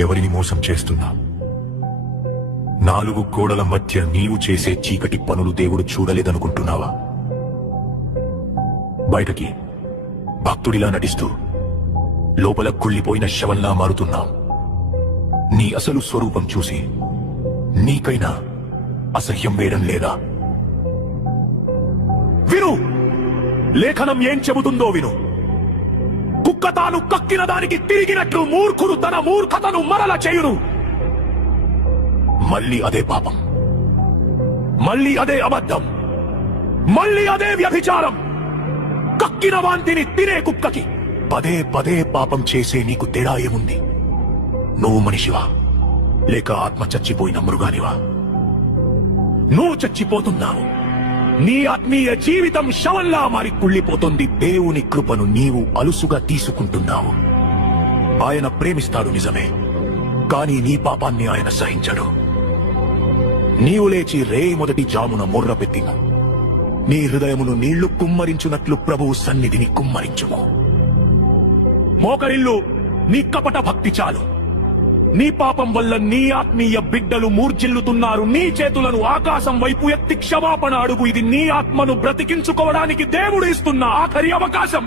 ఎవరిని మోసం చేస్తున్నా? నాలుగు గోడల మధ్య నీవు చేసే చీకటి పనులు దేవుడు చూడలేదనుకుంటున్నావా? బయటకి భక్తుడిలా నటిస్తూ లోపల కుళ్ళిపోయిన శవంలా మారుతున్నావు. నీ అసలు స్వరూపం చూసి నీకైనా అసహ్యం వేయడం లేదా? విను, లేఖనం ఏం చెబుతుందో విను. కుక్క తాను కక్కిన దానికి తిరిగినట్లు మూర్ఖుడు తన మూర్ఖతను మరల చేయును. మళ్ళీ అదే పాపం, మళ్ళీ అదే అబద్ధం, మళ్ళీ అదే వ్యభిచారం. కక్కిన వాంతిని తినే కుక్కకి పదే పదే పాపం చేసే నీకు తేడా ఏముంది? నువ్వు మనిషివా లేక ఆత్మ చచ్చిపోయిన మృగానివా? నువ్వు చచ్చిపోతున్నావు. నీ ఆత్మీయ జీవితం శవంలా మారి కుళ్ళిపోతుంది. దేవుని కృపను నీవు అలుసుగా తీసుకుంటున్నావు. ఆయన ప్రేమిస్తాడు నిజమే, కానీ నీ పాపాన్ని ఆయన సహించడు. నీవు లేచి రేయి మొదటి జామున మొర్ర పెట్టిన నీ హృదయమును నీళ్లు కుమ్మరించున్నట్లు ప్రభువు సన్నిధిని కుమ్మరించుము. మోకరిల్లు, నీ కపట భక్తి చాలు. నీ పాపం వల్ల నీ ఆత్మీయ బిడ్డలు మూర్ఛిల్లుతున్నారు. నీ చేతులను ఆకాశం వైపు ఎత్తి క్షమాపణ అడుగు. ఇది నీ ఆత్మను బ్రతికించుకోవడానికి దేవుడు ఇస్తున్న ఆఖరి అవకాశం.